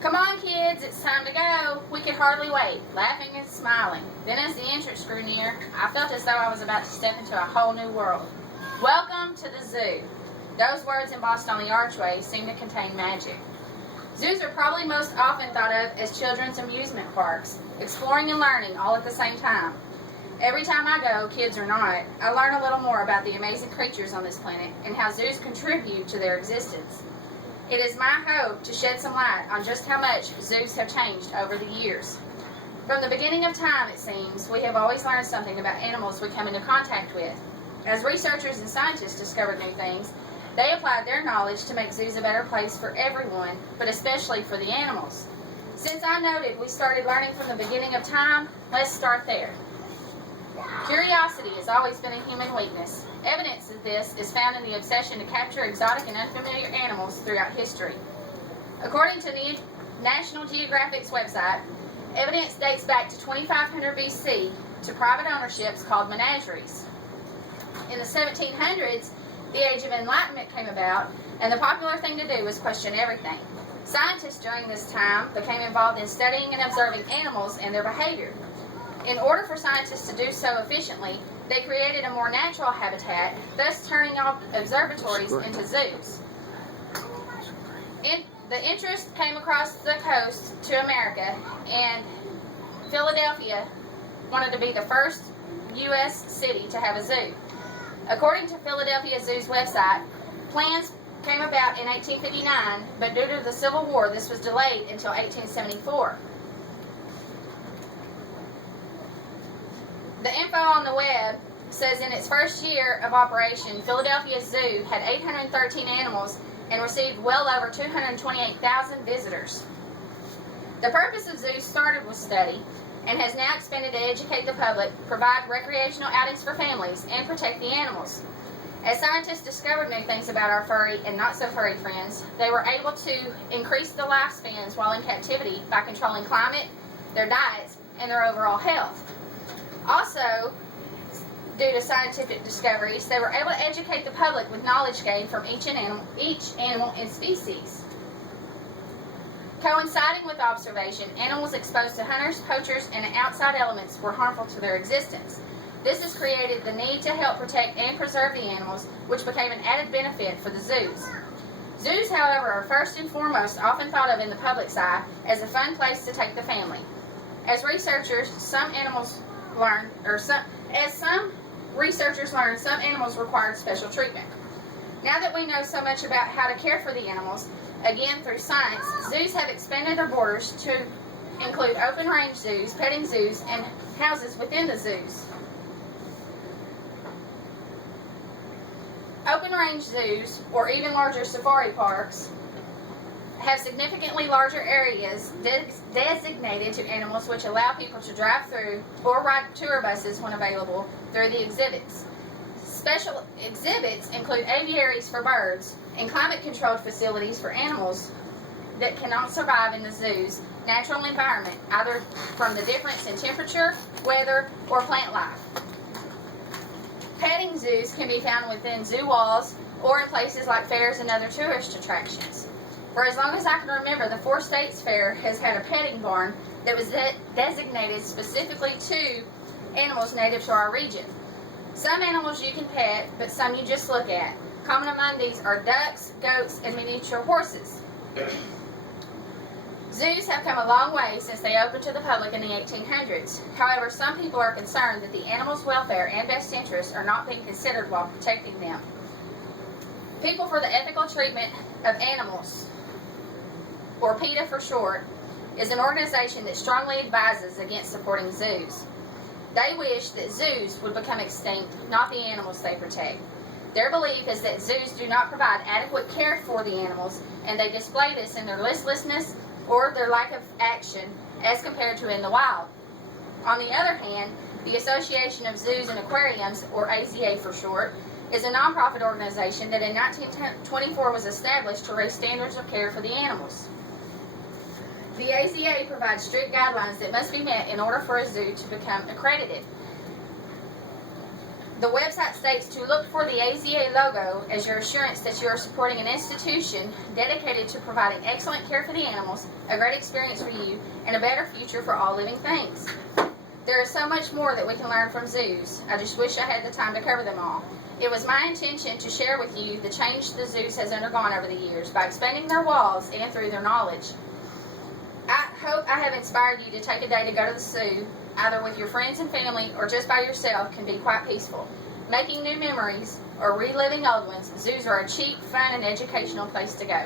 Come on, kids, it's time to go. We could hardly wait, laughing and smiling. Then as the entrance drew near, I felt as though I was about to step into a whole new world. Welcome to the zoo. Those words embossed on the archway seem to contain magic. Zoos are probably most often thought of as children's amusement parks, exploring and learning all at the same time. Every time I go, kids or not, I learn a little more about the amazing creatures on this planet and how zoos contribute to their existence. It is my hope to shed some light on just how much zoos have changed over the years. From the beginning of time, it seems, we have always learned something about animals we come into contact with. As researchers and scientists discovered new things, they applied their knowledge to make zoos a better place for everyone, but especially for the animals. Since I noted we started learning from the beginning of time, let's start there. Curiosity has always been a human weakness. Evidence of this is found in the obsession to capture exotic and unfamiliar animals throughout history. According to the National Geographic's website, evidence dates back to 2500 BC to private ownerships called menageries. In the 1700s, the Age of Enlightenment came about, and the popular thing to do was question everything. Scientists during this time became involved in studying and observing animals and their behavior. In order for scientists to do so efficiently, they created a more natural habitat, thus turning off observatories into zoos. The interest came across the coast to America, and Philadelphia wanted to be the first U.S. city to have a zoo. According to Philadelphia Zoo's website, plans came about in 1859, but due to the Civil War, this was delayed until 1874. The info on the web says in its first year of operation, Philadelphia Zoo had 813 animals and received well over 228,000 visitors. The purpose of zoos started with study and has now expanded to educate the public, provide recreational outings for families, and protect the animals. As scientists discovered new things about our furry and not so furry friends, they were able to increase the lifespans while in captivity by controlling climate, their diets, and their overall health. Also, due to scientific discoveries, they were able to educate the public with knowledge gained from each animal and species. Coinciding with observation, animals exposed to hunters, poachers, and outside elements were harmful to their existence. This has created the need to help protect and preserve the animals, which became an added benefit for the zoos. Zoos, however, are first and foremost often thought of in the public's eye as a fun place to take the family. As researchers, some researchers learned some animals required special treatment. Now that we know so much about how to care for the animals, again through science, zoos have expanded their borders to include open-range zoos, petting zoos, and houses within the zoos. Open-range zoos, or even larger safari parks, have significantly larger areas designated to animals, which allow people to drive through or ride tour buses when available through the exhibits. Special exhibits include aviaries for birds and climate-controlled facilities for animals that cannot survive in the zoo's natural environment, either from the difference in temperature, weather, or plant life. Petting zoos can be found within zoo walls or in places like fairs and other tourist attractions. For as long as I can remember, the Four States Fair has had a petting barn that was designated specifically to animals native to our region. Some animals you can pet, but some you just look at. Common among these are ducks, goats, and miniature horses. Zoos have come a long way since they opened to the public in the 1800s. However, some people are concerned that the animals' welfare and best interests are not being considered while protecting them. People for the Ethical Treatment of Animals, or PETA for short, is an organization that strongly advises against supporting zoos. They wish that zoos would become extinct, not the animals they protect. Their belief is that zoos do not provide adequate care for the animals, and they display this in their listlessness or their lack of action as compared to in the wild. On the other hand, the Association of Zoos and Aquariums, or AZA for short, is a nonprofit organization that in 1924 was established to raise standards of care for the animals. The AZA provides strict guidelines that must be met in order for a zoo to become accredited. The website states to look for the AZA logo as your assurance that you are supporting an institution dedicated to providing excellent care for the animals, a great experience for you, and a better future for all living things. There is so much more that we can learn from zoos. I just wish I had the time to cover them all. It was my intention to share with you the change the zoos has undergone over the years by expanding their walls and through their knowledge. I hope I have inspired you to take a day to go to the zoo, either with your friends and family or just by yourself, can be quite peaceful. Making new memories or reliving old ones, zoos are a cheap, fun, and educational place to go.